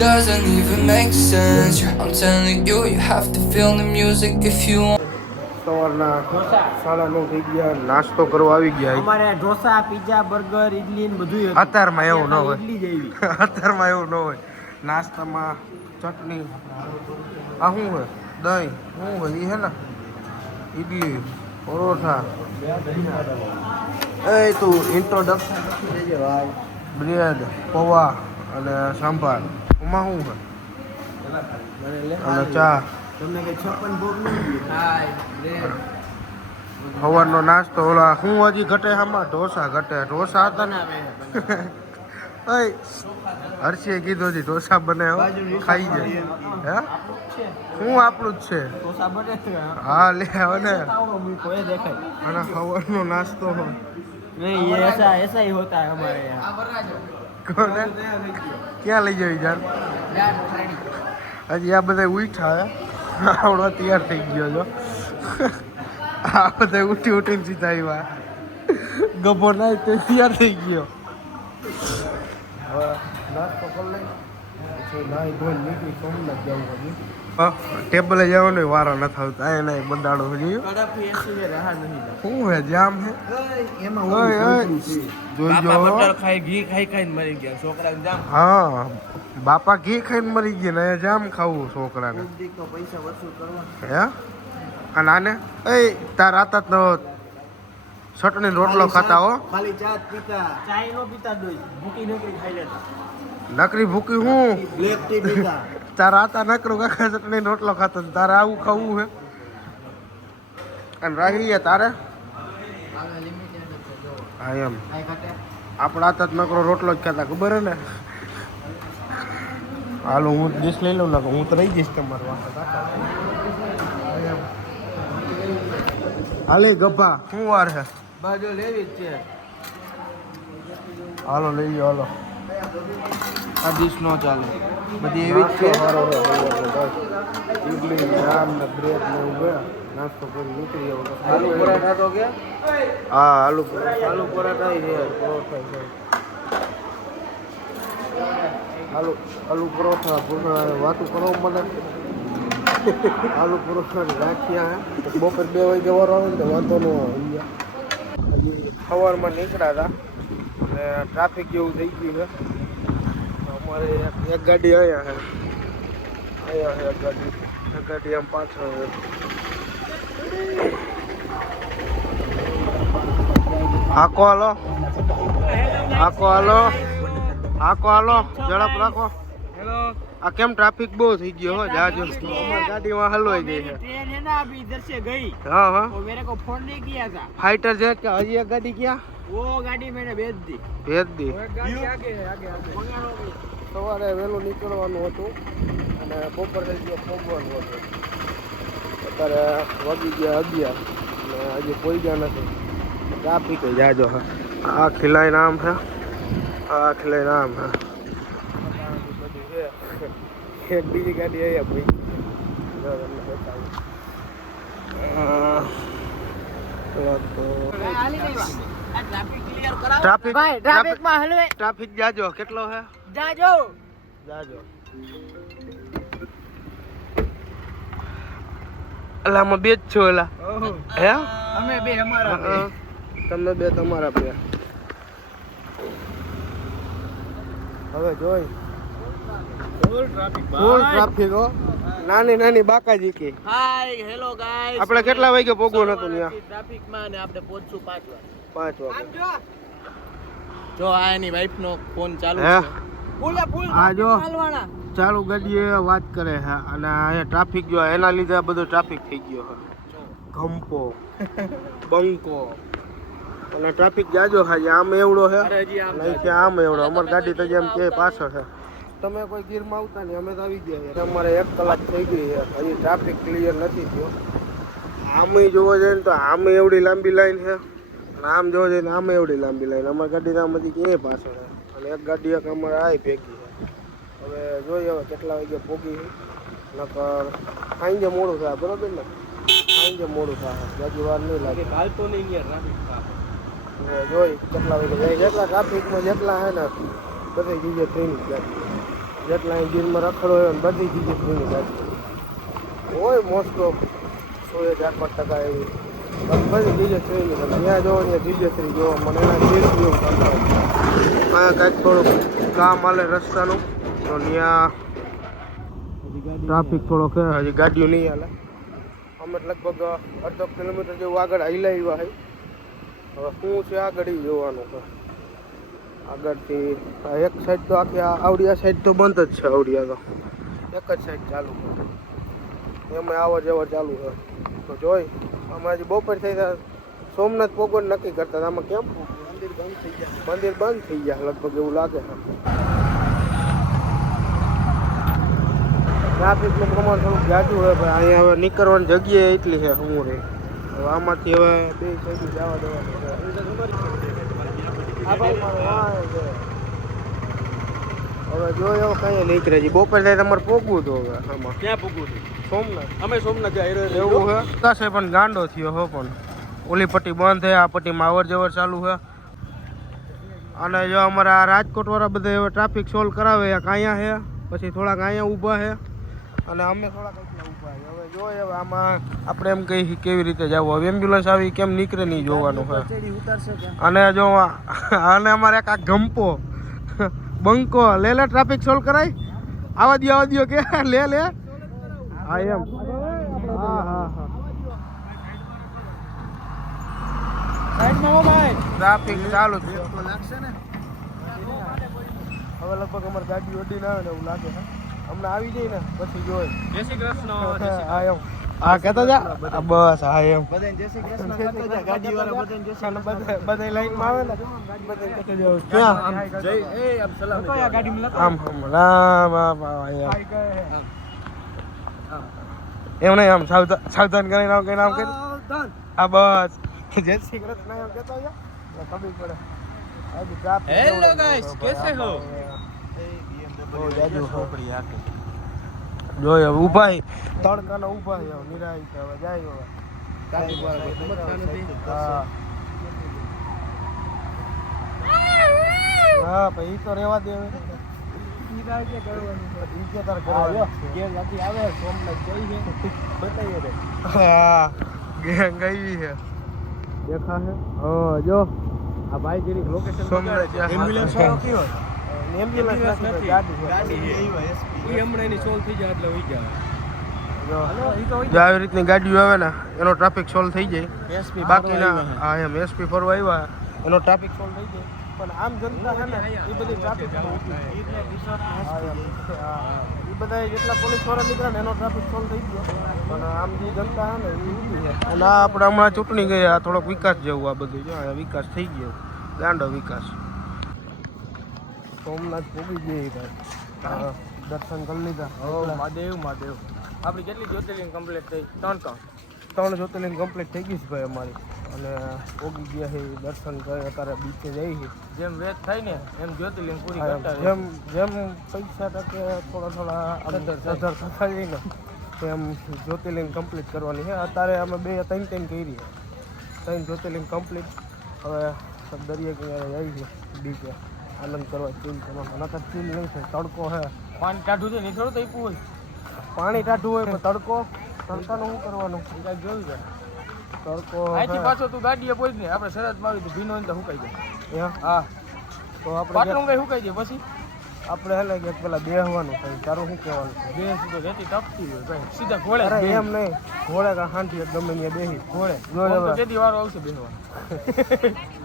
doesn't even make sense. I'm telling you, you have to feel the music if you want. સવારના 9:30 થઈ ગયા, નાસ્તો કરવા આવી ગયા. અમારે ઢોસા, પીઝા, બર્ગર, ઇડલી ને બધું હતું. અત્યારમાં એવું ન હોય, ઇડલી જ આવી. અત્યારમાં એવું ન હોય. નાસ્તામાં ચટણી, આ શું હોય, દહીં, શું હોય એ હે ને, ઇડલી, પરોઠા, એ તું ઇન્ટ્રોડક્શન બ્રેડ, પૌવા અને સાંભાર. એમાં શું હોય અને ચા. તમને કઈ 56 ભોગ નહીં સવારનો નાસ્તો. ઓલા શું હજી ઘટે આમાં? ઢોસા ઘટે. ઢોસા હતા ને હર્ષીએ કીધું હજી ઢોસા બને ખાઈ જાય. હે શું આપણું જ છે? હા લે હવે ને. અને સવારનો નાસ્તો હોય नहीं, ये ऐसा ही होता है हमारे यहाँ. કોને ક્યાં લઈ જવી જાન? હજી આ બધા ઉઠા હે, આવડો તૈયાર થઈ ગયો છો. આ બધા ઉઠીને સીધા આવ્યા. ગભો નાય તો તૈયાર થઈ ગયો. હવે નાસ્તો કરી લઈ પછી નાઈ ધોઈને નીકળી સોમનાથ જવું હજી. ટેબલે જવાનો વારો ન થતો. આ નહીં બંધાડો હજી શું હે જામ હે હા. બાપા ઘી ખાઈને મરી ગયા ને જામ ખાવું છોકરાને. હે અને આને એ તાર રાતા તો ચટણી રોટલો ખાતા હો. ખાલી ચા પીતા, ચા નો પીતા દોઈ ભૂકી નકરી ખાઈ લેતા. નકરી ભૂકી હું બ્લેક ટી પીતા. તારા આતા નકરો કાકા ચટણી રોટલો ખાતો. તારે આવું ખાવું હે? અને રહી તારે હા એમ આપણા હાથ જ નકરો રોટલો જ ખાતા, ખબર હે ને? હાલો હું ડીશ લઈ લઉં ને, હું તો રહી જઈશ તમારું. હાલે ગભા શું વાર છે? બાજુ લેવી જ છે. હાલો લઈ લો. હાલો આ ડીશ નો ચાલે, બધી એવી જ છે. ઇડલી નાન ને બ્રેડ ને એવું નાસ્તો કરી નીકળી જાવ. આલુ પરાઠા તો કે હા આલુ પરાઠા છે, પરોઠા છે. આલુ પરોઠા વાતું કરો મને. આલુ પરોઠા રાખ્યા હે. બપોર 2 વાગે વારો આવે ને તો વાંધો ન આવે. સવારમાં નીકળ્યા હતા અને ટ્રાફિક જેવું થઈ ગયું છે. અમારે એક ગાડી અહીંયા છે, એક ગાડી આમ પાછળ. હાકો હાલો ઝડપ રાખો. આ કેમ ટ્રાફિક બહુ થઈ ગયો હો જાજો. અમારી ગાડીમાં હલવાઈ ગઈ છે. ट्रेन है ना अभी इधर से गई, हाँ हाँ तो मेरे को फोन नहीं किया था. फाइटर जेट क्या हजी एक गाड़ी क्या वो गाड़ी मैंने भेज दी. भेज दी. गाड़ी आगे मंगाड़ो गई. સવારે વહેલું નીકળવાનું હતું અને બપોર થઈ ગયો પહોંચવાનું હતું. અત્યારે વાગી ગયા 11 અને હજી પહોંચ્યા નથી. ટ્રાફિક જાજો હા. આ ખિલાઈ નામ છે, આ ખિલાઈ નામ છે. એક બીજી ગાડી અહીંયા ભાઈ ટ્રાફિક માં હલવે. ટ્રાફિક જાજો કેટલો હે? જાજો. અલામાં બે જ છો એલા. હે અમે બે અમારા તમે બે તમારા બે. હવે જોઈ ફૂલ ટ્રાફિક હો. નાની બાકાજી કે. Hi hello guys. આપણે કેટલા વાગે પોગવાનું હતું ત્યાં? ટ્રાફિક માં ને આપણે પહોંચશું 5 વાગે. 5 વાગે. જો આ એની વાઈફ નો ફોન ચાલુ હે? છે. ફૂલ આ જો હાલવાના. ચાલુ ગાડીએ વાત કરે છે અને અહીંયા ટ્રાફિક જો એના લીધે આ બધો ટ્રાફિક થઈ ગયો છે. ઘંપો બંકો અને ટ્રાફિક જાજો છે. આમ એવડો છે નહીં કે આમ એવડો. અમારી ગાડી તો જેમ કે પાછળ છે. તમે કોઈ ગીરમાં આવતા નહીં, અમે તો આવી ગયા. તમારે 1 કલાક થઈ ગઈ છે, હજી ટ્રાફિક ક્લિયર નથી થયો. આમે જોવા જઈએ ને તો આમે એવડી લાંબી લાઈન છે અને આમ જોવા જઈએ ને આમે એવડી લાંબી લાઈન. અમારી ગાડી તો આમાંથી ક્યાંય પાછળ છે અને એક ગાડી એક અમારે આવી ભેગી છે. હવે જોઈએ હવે કેટલા વાગે પોગી નકર સાંજે મોડું થાય. બરોબર ને? સાંજે મોડું થાય, હજી વાર નહીં લાગે. હાલ તો નહીં યાર ટ્રાફિક. જોઈ કેટલા વાગે જાય. જેટલા ટ્રાફિકમાં જેટલા હે ને બધી જગ્યાએ ટ્રેન જાય. જેટલા અહીં ગીરમાં રખડો હોય ને બધી જગ્યાએ ફ્રીની ગાડી હોય મોસ્ટ ઓફ 100-4-5% એવી બધી જગ્યાએ ફ્રીની ત્યાં જોવો ત્યાં જગ્યા ફ્રી જોવા મને એના જેવું એવું કરતા હોય અહીંયા કાંઈક થોડુંક કામ હાલે રસ્તાનું તો ત્યાં ટ્રાફિક થોડોક હજી ગાડીઓ નહીં હાલે અમે લગભગ અડધો કિલોમીટર જેવું આગળ હાલ્યા આવ્યા છે હવે શું છે આગળ ઈ જોવાનું છે આગળથી એક સાઈડ તો આખી આવડિયા સાઈડ તો બંધ જ છે આવડિયા તો એક જ સાઈડ ચાલુ છે એમાં આવર જવર ચાલુ છે તો જોઈ અમે હજી બપોર થઈ ગયા સોમનાથ પોગવડ નક્કી કરતા આમાં કેમ મંદિર બંધ થઈ ગયા લગભગ એવું લાગે છે ટ્રાફિકનું પ્રમાણ થોડુંક જાજુ હોય ભાઈ અહીંયા હવે નીકળવાની જગ્યાએ એટલી છે હું રહી હવે આમાંથી હવે બે સાઈડ જવા દેવાનું હવે જોયો કઈ નીકળે છે બપોર થાય તમારે પોગવું તો હવે આમાં ક્યાં પૂગવું છે સોમનાથ અમે સોમનાથ જાય એવું છે કશે પણ ગાંડો થયો હો પણ ઓલી પટ્ટી બંધ છે આ પટ્ટીમાં અવર જવર ચાલુ છે અને જો અમારા રાજકોટ વાળા બધા હવે ટ્રાફિક સોલ્વ કરાવે અહીંયા છે પછી થોડાક અહીંયા ઊભા છે અને અમે થોડાક એટલા ઊભા છે હવે જોઈએ હવે આમાં આપણે એમ કહી કેવી રીતે જવું હવે એમ્બ્યુલન્સ આવી કેમ નીકળે નહીં જોવાનું છે અને જો અને અમારે એક આ ગંપો બંકો લે ટ્રાફિક સોલ્વ કરાય આવા દો કે લે હા એમ હા ટ્રાફિક ચાલુ છે હવે લગભગ અમારી ગાડી ઓડીને આવે ને એવું લાગે છે હમણાં આવી જાય ને પછી જોઈ જય શ્રી કૃષ્ણ હા એમ હા કહેતા જા બસ હા એમ બધાને જય શ્રી કૃષ્ણ કહેતા જા ગાડી વાળા બધાને જય શ્રી બધા લાઈનમાં આવે ને બધાને કહેતા જાવ ક્યાં જય એ આમ સલામ તો આ ગાડીમાં આમ રામ એમ નહીં આમ સાવધાન કરીને આમ કહીને આમ કરી હા બસ જય શ્રી કૃષ્ણ એમ કહેતો ખબર પડે હેલો ગાઈસ કેસે હો જોઈ હવે ઉભા તડકાનો ઉભા છે નિરાય હવે જાય હા પછી તો રેવા દે ગઈ છે દેખા છે જો આ ભાઈ જેની લોકેશન એમ્બ્યુલન્સ કયો એમ્બ્યુલન્સ નથી ગાડી છે હમણાં એની સોલ્વ થઈ જાય એટલે હોઈ ગયા જો આવી રીતની ગાડીઓ આવે ને એનો ટ્રાફિક સોલ્વ થઈ જાય એસપી બાકીના હા એમ એસપી ફરવા આવ્યા એનો ટ્રાફિક સોલ્વ થઈ જાય પણ આમ જનતા છે ને એ બધી ટ્રાફિક એ બધા જેટલા પોલીસ વાળા નીકળ્યા ને એનો ટ્રાફિક સોલ્વ થઈ ગયો પણ આમ જે જનતા છે ને એ ઊભી છે અને આ આપણે હમણાં ચૂંટણી ગઈ આ થોડોક વિકાસ જેવું આ બધું જો વિકાસ થઈ ગયો ગાંડો વિકાસ સોમનાથ પહોંચી ગઈ ભાઈ દર્શન કરી લીધા મહાદેવ આપણી કેટલી જ્યોતિર્લિંગ કમ્પ્લીટ થઈ 3 જ્યોતિર્લિંગ કમ્પ્લીટ થઈ ગઈ છે ભાઈ અમારી અને પહોંચી ગયા છે દર્શન કરે અત્યારે બીચે જઈ છે જેમ વેચ થાય ને એમ જ્યોતિર્લિંગ પૂરી કરતા જેમ પૈસા ટકે થોડા સદર થતા જાય ને તેમ જ્યોતિર્લિંગ કમ્પ્લીટ કરવાની છે અત્યારે અમે 3 કરી 3 જ્યોતિર્લિંગ કમ્પ્લીટ હવે દરિયા કિનારે આવી છે બીચે આનંદ કરવા ચીલ કરવાનો નકર ચીલ નહીં થાય તડકો છે પાણી ટાઢું છે નહીં થોડું તો હોય પાણી ટાઢું હોય પણ તડકાનું શું કરવાનું કાંઈક જોયું છે તડકો અહીંથી પાછો તું ગાડીએ પહોંચ ને આપણે શરતમાં આવી તો ભીનો હોય તો સુકાઈ જાય હા તો આપણે પાટલું કઈ સુકાઈ જાય પછી આપણે હેલે કે પેલા બેહવાનું કઈ તારું શું કહેવાનું બે સીધો રેતી ટપતી હોય કઈ સીધા ઘોડે અરે એમ નહીં ઘોડે કા હાંઠી ગમે ત્યાં બેહી ઘોડે જો તેથી વારો આવશે બેહવા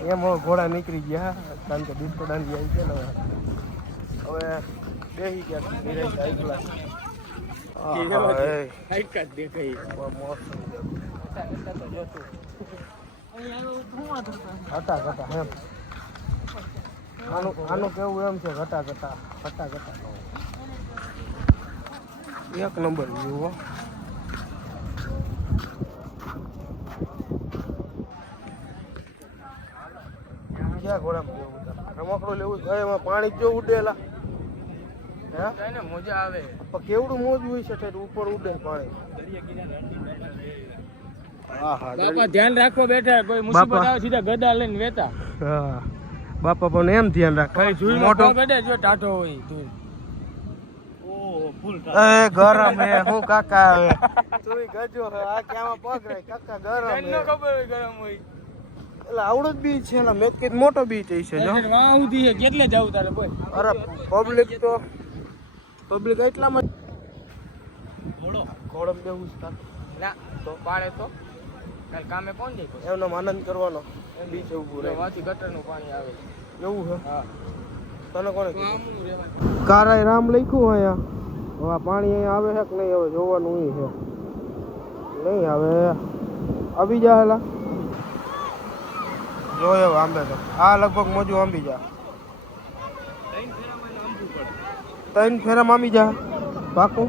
એમ હવે ઘોડા નીકળી ગયા કારણ કે ડિસ્કો દાંડી આવી છે ને હવે બેહી ગયા ઘટા એમ આનું કેવું એમ છે ઘટા એક નંબર જુઓ ક્યાં ઘોડામાં કેવું રમકડું લેવું છે એમાં પાણી જો ઉડેલા હે ને મજા આવે પણ કેવડું મોજ હોય છે ઠેઠ ઉપર ઉડે પાણી બાપા ધ્યાન રાખવા બેઠા કોઈ મુસીબત આવે સીધા ગદા લઈને વેતા હા બાપા પણ એમ ધ્યાન રાખ મોટો બેઠે જો ટાઢો હોય તું એ ગરમ હે હું કાકા હવે તું ગજો હે આ ક્યાંમાં પગ રે કાકા ગરમ હે ખબર હોય ગરમ હોય એટલે આવડો જ બીચ છે ને મેં કીધું મોટો બીચ છે જો વાહ સુધી છે કેટલે જાવું તારે બોય અરે પબ્લિક એટલામાં ઘોડમ બેવું છે ના તો પાડે તો કાલ કામે કોણ જાય એમનો આનંદ કરવાનો બીચ ઉભું રહે વાથી ગટરનું પાણી આવે એવું હે હા તને કોણે તો કીધું આમ રહેવાનું કારાય રામ લખ્યું અહીંયા હવે આ પાણી અહીંયા આવે છે કે નહીં હવે જોવાનું ઈ છે નહીં હવે આવી જા હેલા જોઈએ હવે આંબે તો આ લગભગ મોજું આંબી જા 3 ફેરામાં આંબી જા પાકું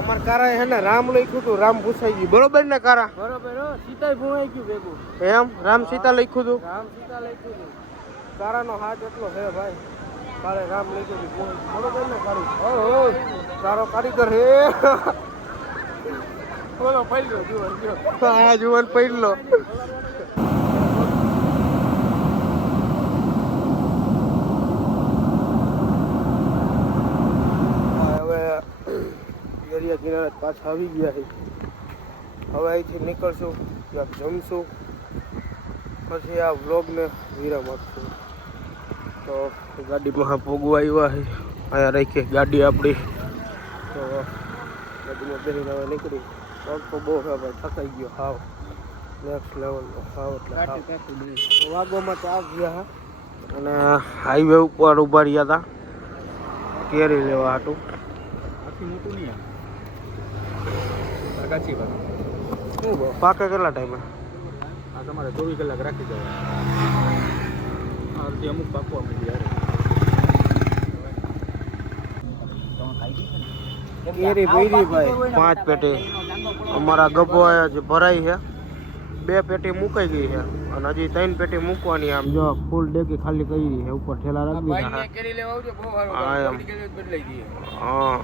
અમાર કારાએ હે ને રામ લખ્યું હતું રામ પૂછાઈ ગયું બરોબર ને કારા બરોબર સીતાય ભૂણાઈ ગયું ભેગું એમ રામ સીતા લખ્યું હતું રામ સીતા લખ્યું હતું કારાનો હાથ એટલો છે ભાઈ કારે રામ લખ્યું હતું બરોબર ને કારી તારો કારીગર હે બોલો પડી ગયો જુઓ આ જુવાન પડલો હવે દરિયા કિનારે પાછા આવી ગયા છે હવે અહીંથી નીકળશું ક્યાંક જમશું પછી આ વ્લોગને વિરામ આપશું તો ગાડીમાં ભોગવા આવ્યા છે અહીંયા રાખીએ ગાડી આપણી તો ગાડીમાં બેસીને હવે નીકળી તો બહુ છે ભાઈ થકાઈ ગયો હાવ નેક્સ્ટ લેવલનો હાવ એટલે વાગોમાં 4 ગયા અને હાઈવે ઉપર ઊભા રહ્યા હતા કેરી લેવા હાટું આખી મોટું નહીં કાચી વાત પાકે કેટલા ટાઈમે આ તમારે 24 કલાક રાખી દેવા આથી અમુક પાકવા માંડી કેરી ભરી ભાઈ 5 પેટી અમારા ગભો જે ભરાઈ છે 2 પેટી મુકાઈ ગઈ છે અને હજી 3 પેટી મૂકવાની આમ જો ફૂલ ડેકી ખાલી કરી છે ઉપર ઠેલા રાખી દીધા કેરી લેવા આવજો બહુ સારું હા એમ બદલાઈ ગઈ હા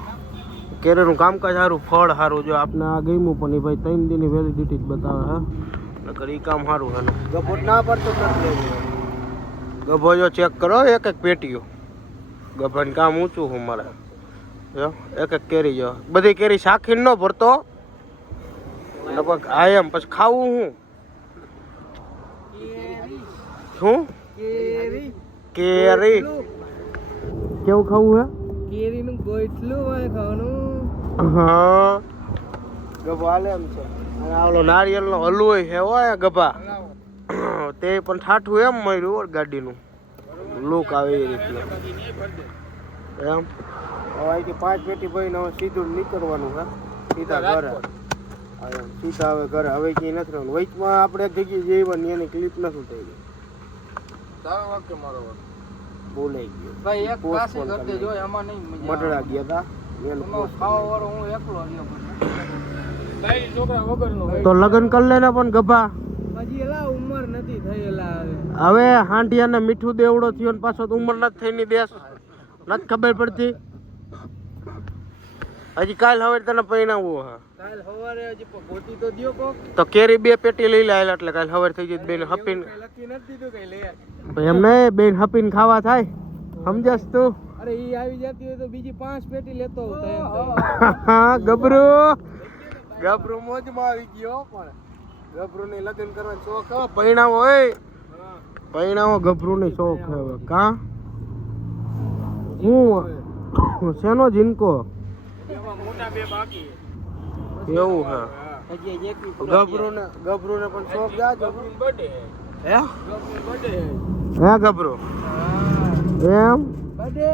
કેરીનું કામકાજ સારું ફળ સારું જો આપણે આ ગમ્યું પણ એ ભાઈ 3 દિનની વેલિડિટી જ બતાવે હા નકર એ કામ સારું છે ગભો ના પડતો ગભો જો ચેક કરો એક પેટીઓ ગભાનું કામ ઊંચું હું મારે જો એક કેરી જો બધી કેરી શાખીને ન ભરતો લગભગ આ એમ પછી ખાવું શું કેરી કેવું ખાવું હે કેરીનું ગોઈટલું હોય ખાવાનું હા ગભા હાલે એમ છે અને ઓલો નારિયેળનો હલવો છે હોય ગભા તે પણ ઠાઠું એમ મળ્યું ગાડીનું લુક આવે એ રીતનું એમ હવે અહીંથી 5 પેટી ભરીને હવે સીધું નીકળવાનું છે સીધા ઘરે સીધા હવે ઘરે હવે ક્યાંય નથી રહેવાનું વચમાં આપણે એક જગ્યાએ જઈવાની એની ક્લિપ નથી થઈ ગઈ તારો વાક્ય મારો બોલાઈ ગયો ભાઈ એક પાસે કરતે જોય આમાં નહીં મટડા ગયા હતા એનું ખાવા વાળો હું એકલો રહ્યો ભાઈ છોકરા વગરનો તો લગ્ન કરી લેને પણ ગભા હજી એલા ઉંમર નથી થઈ એલા હવે હાંડિયાને મીઠું દેવડો થયો ને પાછો ઉંમર નથી થઈ ની દેશ નથી ખબર પડતી હજી કાલ હવે તને પૈણાવવું હા કાલ સવારે હજી ગોતી તો દ્યો કોક તો કેરી 2 પેટી લઈ લે એટલે કાલ સવાર થઈ જઈ બેન હપીને લકી નથી દીધું કઈ લે એમ નહીં બેન હપીને ખાવા થાય સમજસ તું અરે ઈ આવી જતી હોય તો બીજી 5 પેટી લેતો હોત ગબરું મોજમાં આવી ગયો પણ ગબરું ને લગ્ન કરવા શોખ હવે પૈણાવો હોય પૈણાવો ગબરું ની શોખ હવે કા હું શેનો જીનકો મોટા 2 બાકી એવું હે હજી એક ગબરું ને પણ શોખ જાજો બર્થડે હે બર્થડે હે ગબરું એમ બર્થડે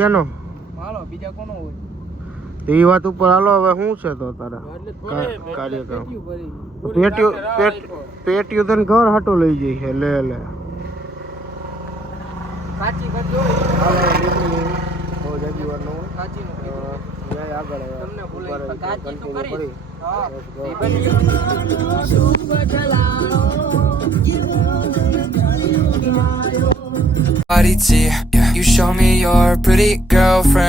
કેનો હાલો બીજા કોનો હોય એ વાત ઉપર હાલો હવે શું છે તો તારા કાર્યક્રમ પેટીઓ તને ઘર હાટો લઈ જઈ છે લે કાચી કરજો બહુ જલ્દી વાર નો કાચી નું આગળ તમને બોલાય કાચી તો કરી હા Body tea, you show me your pretty girlfriend.